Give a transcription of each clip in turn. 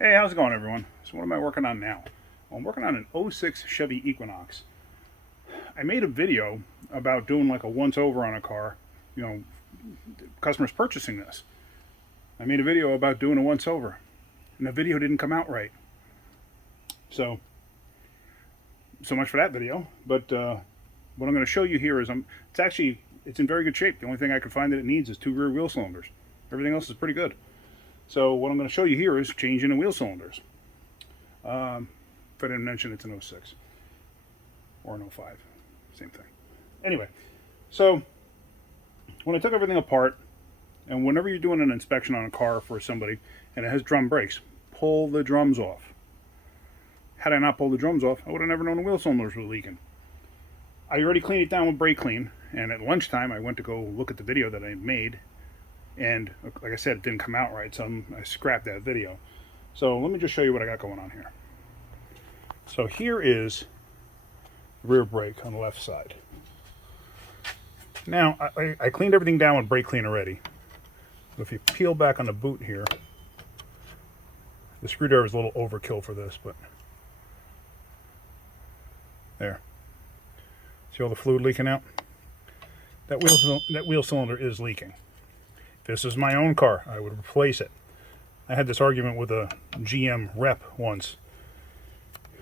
Hey, how's it going, everyone? So what am I working on now? Well, I'm working on an '06 Chevy Equinox. I made a video about doing like a once-over on a car, you know, customers purchasing this. I made a video about doing a once-over, and the video didn't come out right. So much for that video. But what I'm going to show you here is it's in very good shape. The only thing I could find that it needs is 2 rear wheel cylinders. Everything else is pretty good. So what I'm going to show you here is changing the wheel cylinders. If I didn't mention, it's an '06 or an '05, same thing. Anyway, so when I took everything apart, and whenever you're doing an inspection on a car for somebody and it has drum brakes, pull the drums off. Had I not pulled the drums off, I would have never known the wheel cylinders were leaking. I already cleaned it down with brake clean, and at lunchtime I went to go look at the video that I made, and like I said, it didn't come out right, so I scrapped that video. So let me just show you what I got going on here. So here is the rear brake on the left side. Now, I cleaned everything down with brake clean already. If you peel back on the boot here, the screwdriver is a little overkill for this, but there. See all the fluid leaking out? That wheel cylinder is leaking. If this is my own car, I would replace it. I had this argument with a GM rep once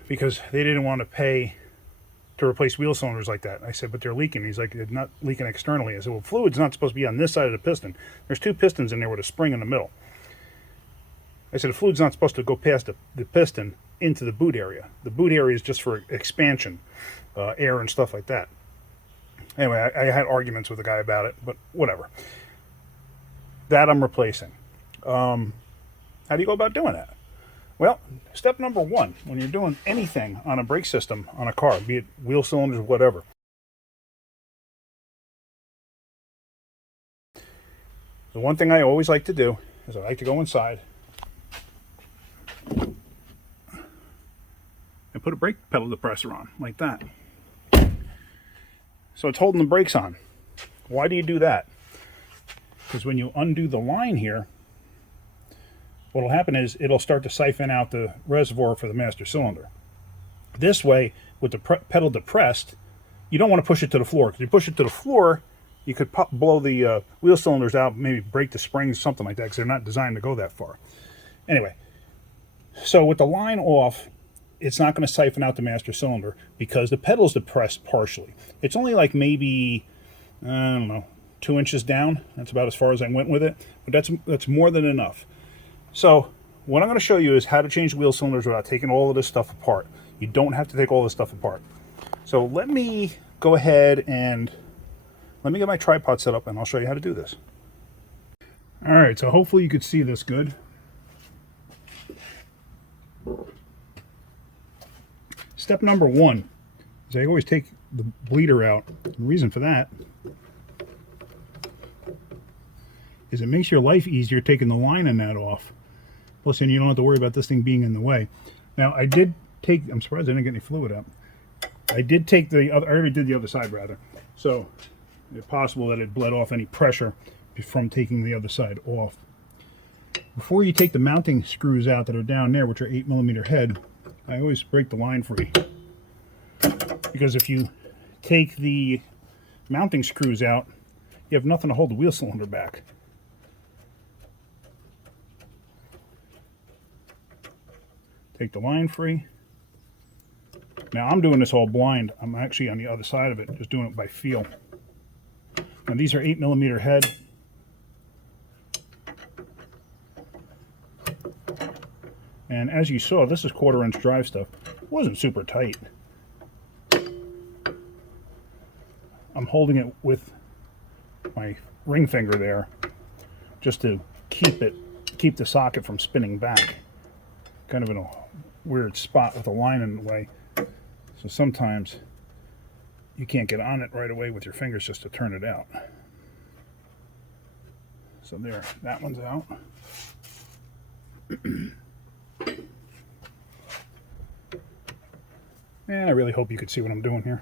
because they didn't want to pay to replace wheel cylinders like that. I said, but they're leaking. He's like, they're not leaking externally. I said, well, fluid's not supposed to be on this side of the piston. There's 2 pistons in there with a spring in the middle. I said, the fluid's not supposed to go past the piston into the boot area. The boot area is just for expansion, air and stuff like that. Anyway, I had arguments with the guy about it, but whatever. That I'm replacing. How do you go about doing that? Well, step number 1, when you're doing anything on a brake system on a car, be it wheel cylinders, whatever, the one thing I always like to do is I like to go inside and put a brake pedal depressor on, like that. So it's holding the brakes on. Why do you do that? Because when you undo the line here, what will happen is it'll start to siphon out the reservoir for the master cylinder. This way, with the pedal depressed, you don't want to push it to the floor. Because if you push it to the floor, you could blow the wheel cylinders out, maybe break the springs, something like that, because they're not designed to go that far. Anyway, so with the line off, it's not going to siphon out the master cylinder because the pedal's depressed partially. It's only like maybe, I don't know, 2 inches down. That's about as far as I went with it, but that's more than enough. So what I'm going to show you is how to change wheel cylinders without taking all of this stuff apart. You don't have to take all this stuff apart. So let me go ahead and let me get my tripod set up and I'll show you how to do this. All right, so hopefully you could see this good. Step number 1 is I always take the bleeder out. The reason for that is it makes your life easier taking the line and that off. Plus, then you don't have to worry about this thing being in the way. Now, I'm surprised I didn't get any fluid out. I already did the other side, rather. So, it's possible that it bled off any pressure from taking the other side off. Before you take the mounting screws out that are down there, which are 8mm head, I always break the line free. Because if you take the mounting screws out, you have nothing to hold the wheel cylinder back. Take the line free. Now I'm doing this all blind. I'm actually on the other side of it, just doing it by feel. Now these are 8mm head. And as you saw, this is 1/4 inch drive stuff. It wasn't super tight. I'm holding it with my ring finger there just to keep the socket from spinning back. Kind of in a weird spot with a line in the way. So sometimes you can't get on it right away with your fingers just to turn it out. So there, that one's out. And I really hope you could see what I'm doing here,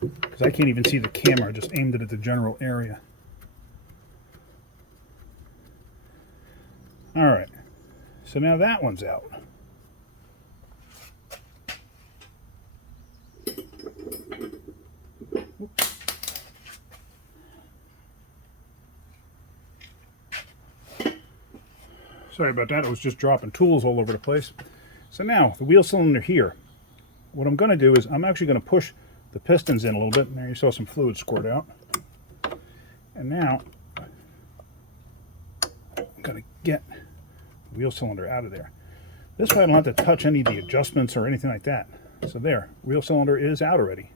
because I can't even see the camera. I just aimed it at the general area. All right, So now that one's out. Sorry about that, it was just dropping tools all over the place. So now, the wheel cylinder here. What I'm going to do is, I'm actually going to push the pistons in a little bit. There you saw some fluid squirt out. And now, I'm going to get the wheel cylinder out of there. This way I don't have to touch any of the adjustments or anything like that. So there, wheel cylinder is out already.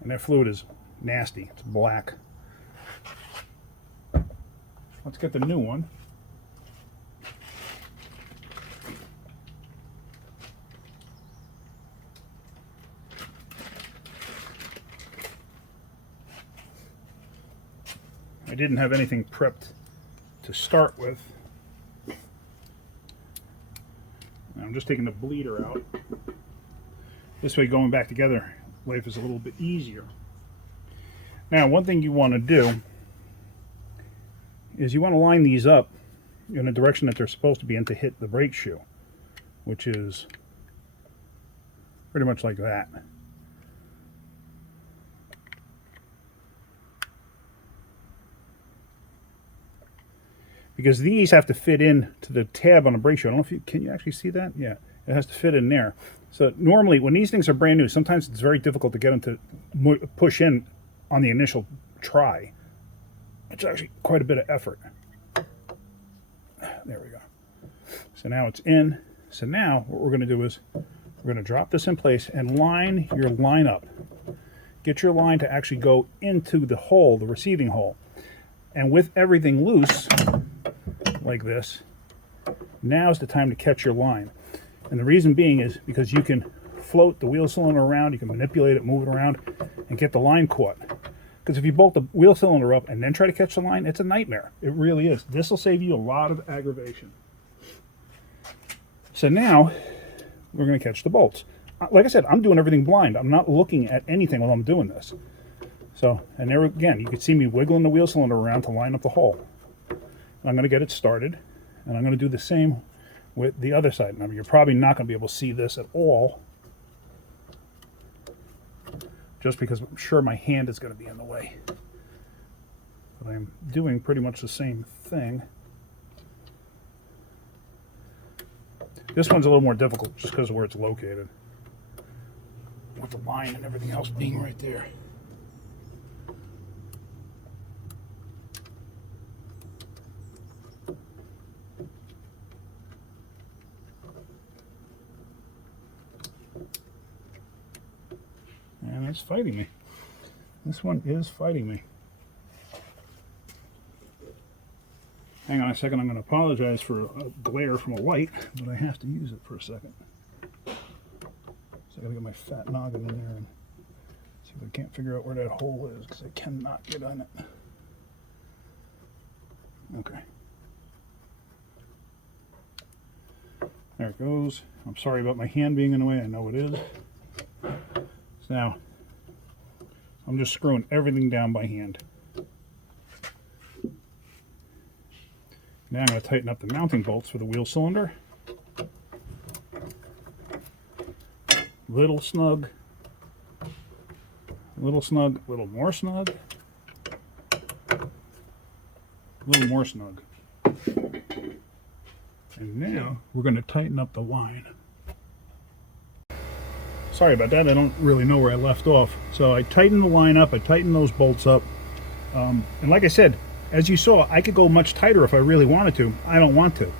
And that fluid is nasty, it's black. Let's get the new one. I didn't have anything prepped to start with. I'm just taking the bleeder out. This way, going back together, life is a little bit easier. Now, one thing you want to do is you want to line these up in the direction that they're supposed to be in to hit the brake shoe, which is pretty much like that. Because these have to fit in to the tab on the brake shoe. I don't know if you can actually see that? Yeah, it has to fit in there. So normally when these things are brand new, sometimes it's very difficult to get them to push in on the initial try. It's actually quite a bit of effort. There we go. So now it's in. So now what we're going to do is we're going to drop this in place and line your line up. Get your line to actually go into the hole, the receiving hole. And with everything loose, like this, now's the time to catch your line. And the reason being is because you can float the wheel cylinder around, you can manipulate it, move it around, and get the line caught. Because if you bolt the wheel cylinder up and then try to catch the line, it's a nightmare. It really is. This will save you a lot of aggravation. So now, we're going to catch the bolts. Like I said, I'm doing everything blind. I'm not looking at anything while I'm doing this. So, and there again, you can see me wiggling the wheel cylinder around to line up the hole. And I'm going to get it started, and I'm going to do the same with the other side. Now, you're probably not going to be able to see this at all, just because I'm sure my hand is going to be in the way. But I'm doing pretty much the same thing. This one's a little more difficult just because of where it's located, with the line and everything else being right there. And it's fighting me. This one is fighting me. Hang on a second, I'm going to apologize for a glare from a light, but I have to use it for a second. So I got to get my fat noggin in there and see if I can't figure out where that hole is, because I cannot get on it. Okay. There it goes. I'm sorry about my hand being in the way, I know it is. So now, I'm just screwing everything down by hand. Now I'm going to tighten up the mounting bolts for the wheel cylinder. Little snug, little snug, little more snug, little more snug. And now we're going to tighten up the line. Sorry about that, I don't really know where I left off. So I tightened the line up, I tightened those bolts up. And like I said, as you saw, I could go much tighter if I really wanted to. I don't want to.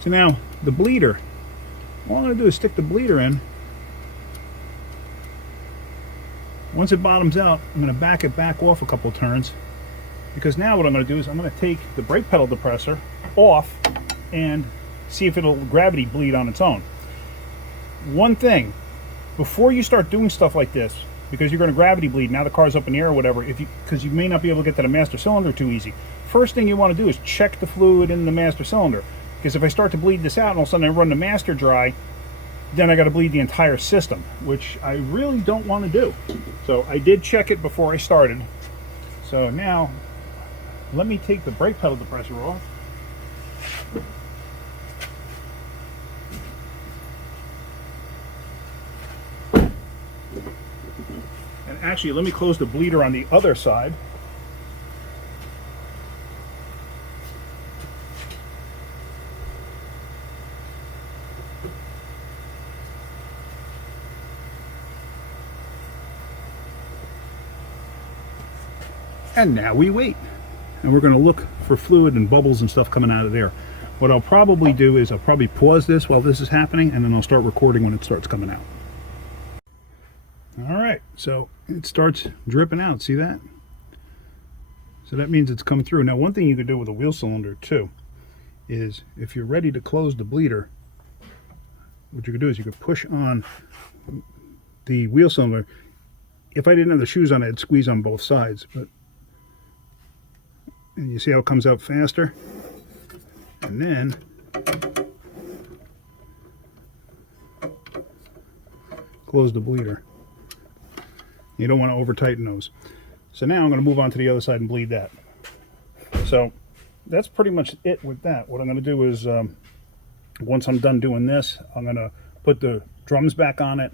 So now, the bleeder. All I'm going to do is stick the bleeder in. Once it bottoms out, I'm going to back it back off a couple turns. Because now what I'm going to do is I'm going to take the brake pedal depressor off and see if it'll gravity bleed on its own. One thing, before you start doing stuff like this, because you're going to gravity bleed, now the car's up in the air or whatever, because you may not be able to get to the master cylinder too easy. First thing you want to do is check the fluid in the master cylinder. Because if I start to bleed this out and all of a sudden I run the master dry, then I got to bleed the entire system, which I really don't want to do. So I did check it before I started. So now, let me take the brake pedal depressor off. And actually, let me close the bleeder on the other side. And now we wait. And we're going to look for fluid and bubbles and stuff coming out of there. What I'll probably do is I'll probably pause this while this is happening, and then I'll start recording when it starts coming out. All right, so it starts dripping out. See that? So that means it's coming through. Now, one thing you could do with a wheel cylinder too is if you're ready to close the bleeder, what you could do is you could push on the wheel cylinder. If I didn't have the shoes on, I'd squeeze on both sides, but and you see how it comes out faster? And then close the bleeder. You don't want to over tighten those. So now I'm going to move on to the other side and bleed that. So that's pretty much it with that. What I'm going to do is once I'm done doing this, I'm going to put the drums back on it,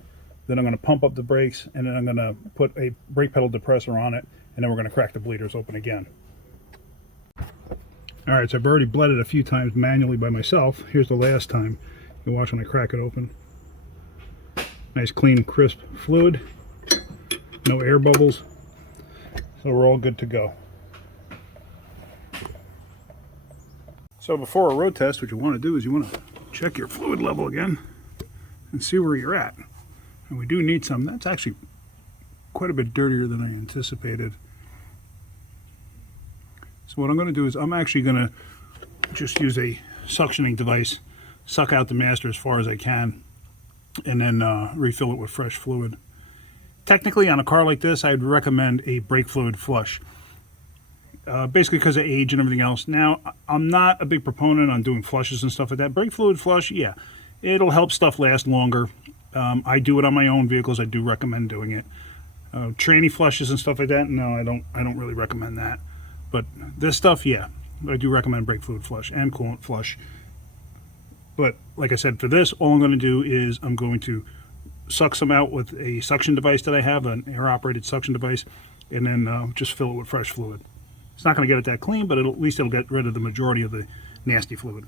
then I'm going to pump up the brakes, and then I'm going to put a brake pedal depressor on it, and then we're going to crack the bleeders open again. Alright, so I've already bled it a few times manually by myself. Here's the last time. You watch when I crack it open. Nice clean crisp fluid. No air bubbles. So we're all good to go. So before a road test, what you want to do is you want to check your fluid level again and see where you're at. And we do need some. That's actually quite a bit dirtier than I anticipated. So what I'm going to do is I'm actually going to just use a suctioning device, suck out the master as far as I can, and then refill it with fresh fluid. Technically, on a car like this, I'd recommend a brake fluid flush, basically because of age and everything else. Now, I'm not a big proponent on doing flushes and stuff like that. Brake fluid flush, yeah, it'll help stuff last longer. I do it on my own vehicles. I do recommend doing it. Tranny flushes and stuff like that, no, I don't really recommend that. But this stuff, yeah, I do recommend brake fluid flush and coolant flush. But like I said, for this, all I'm going to do is I'm going to suck some out with a suction device that I have, an air-operated suction device, and then just fill it with fresh fluid. It's not going to get it that clean, but at least it'll get rid of the majority of the nasty fluid.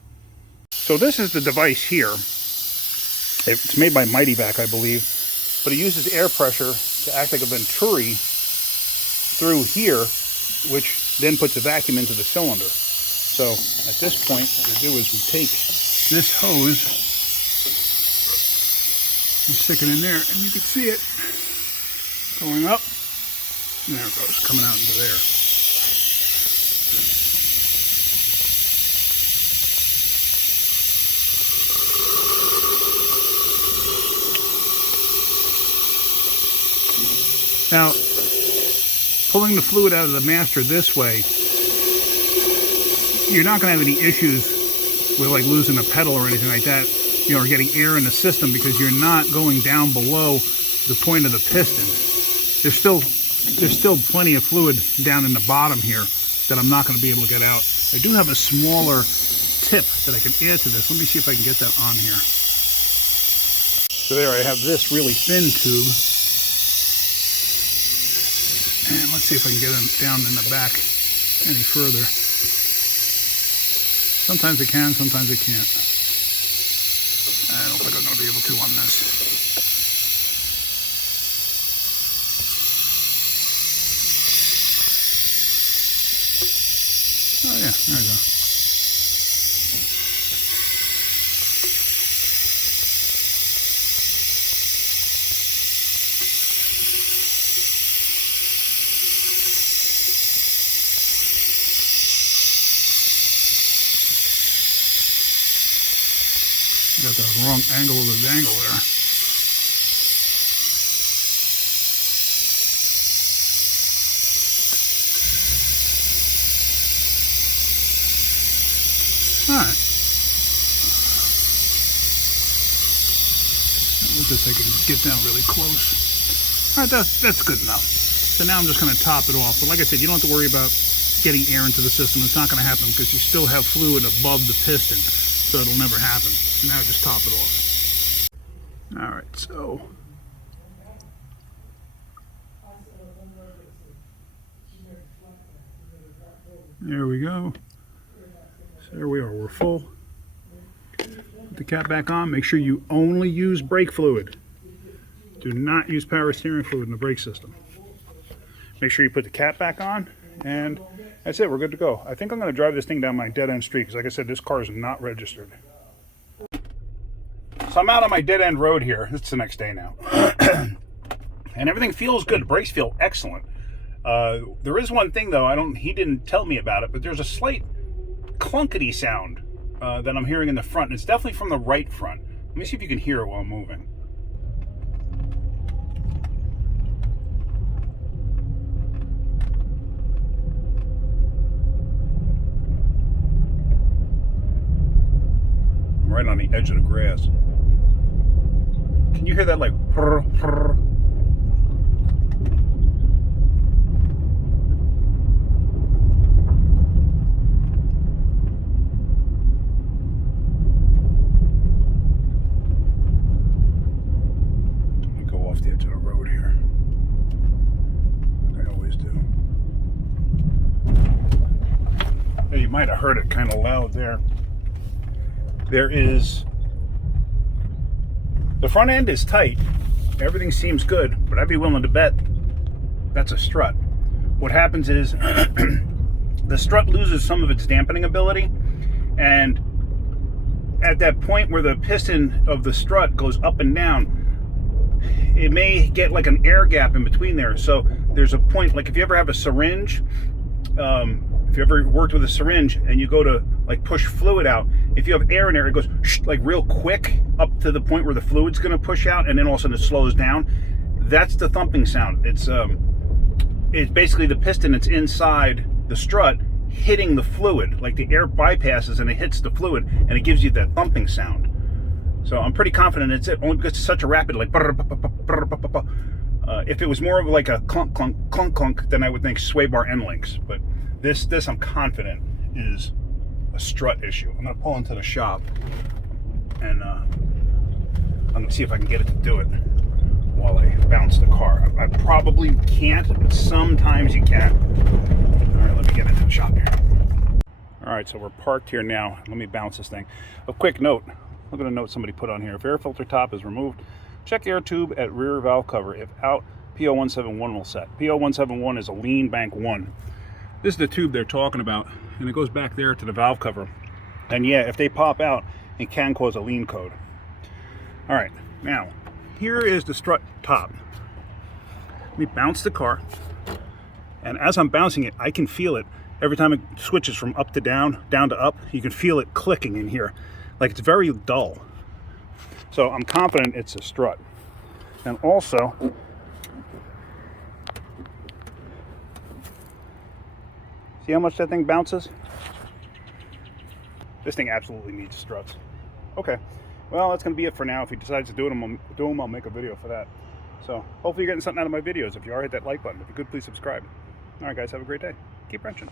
So this is the device here. It's made by Mighty Vac, I believe, but it uses air pressure to act like a venturi through here, which then puts a vacuum into the cylinder. So at this point, what we do is we take this hose, you stick it in there, and you can see it going up, and there it goes, coming out into there. Now, pulling the fluid out of the master this way, you're not going to have any issues with like losing a pedal or anything like that, you know, or getting air in the system, because you're not going down below the point of the piston. There's still plenty of fluid down in the bottom here that I'm not going to be able to get out. I do have a smaller tip that I can add to this. Let me see if I can get that on here. So there I have this really thin tube. And let's see if I can get it down in the back any further. Sometimes I can, sometimes I can't. I don't think I'm going to be able to on this. Oh yeah, there we go. Got the wrong angle of the dangle there. Alright. Let's just take it and get down really close. Alright, that's good enough. So now I'm just going to top it off. But like I said, you don't have to worry about getting air into the system. It's not going to happen because you still have fluid above the piston, so it'll never happen. So now just top it off. All right, so there we go. So there we are, we're full. Put the cap back on. Make sure you only use brake fluid. Do not use power steering fluid in the brake system. Make sure you put the cap back on, and that's it, we're good to go. I think I'm going to drive this thing down my dead-end street, because like I said, this car is not registered. So I'm out on my dead-end road here. It's the next day now. And everything feels good. The brakes feel excellent. There is one thing, though, he didn't tell me about it, but there's a slight clunkety sound that I'm hearing in the front. It's definitely from the right front. Let me see if you can hear it while I'm moving. Right on the edge of the grass. Can you hear that, like purr, purr? Let me go off the edge of the road here. Like I always do. Yeah, you might have heard it kind of loud there. The front end is tight. Everything seems good, but I'd be willing to bet that's a strut. What happens is the strut loses some of its dampening ability, and at that point where the piston of the strut goes up and down, it may get like an air gap in between there. So there's a point, like if you ever have a syringe, if you ever worked with a syringe and you go to like push fluid out, if you have air in there, it goes like real quick up to the point where the fluid's going to push out, and then all of a sudden it slows down. That's the thumping sound. It's basically the piston that's inside the strut hitting the fluid, like the air bypasses and it hits the fluid, and it gives you that thumping sound. So I'm pretty confident it's it, only because it's such a rapid, like if it was more of like a clunk clunk clunk clunk, then I would think sway bar end links. But this I'm confident is a strut issue. I'm going to pull into the shop, and I'm going to see if I can get it to do it while I bounce the car. I probably can't, but sometimes you can. All right, let me get into the shop here. All right, so we're parked here now. Let me bounce this thing. A quick note. Look at a note somebody put on here. If air filter top is removed, check air tube at rear valve cover. If out, P0171 will set. P0171 is a lean bank 1. This is the tube they're talking about, and it goes back there to the valve cover. And yeah, if they pop out, it can cause a lean code. All right, now, here is the strut top. Let me bounce the car, and as I'm bouncing it, I can feel it. Every time it switches from up to down, down to up, you can feel it clicking in here. Like it's very dull. So I'm confident it's a strut. And also, see how much that thing bounces? This thing absolutely needs struts. Okay, well, that's going to be it for now. If he decides to do them, I'll make a video for that. So hopefully you're getting something out of my videos. If you are, hit that like button. If you could, please subscribe. All right, guys, have a great day. Keep wrenching.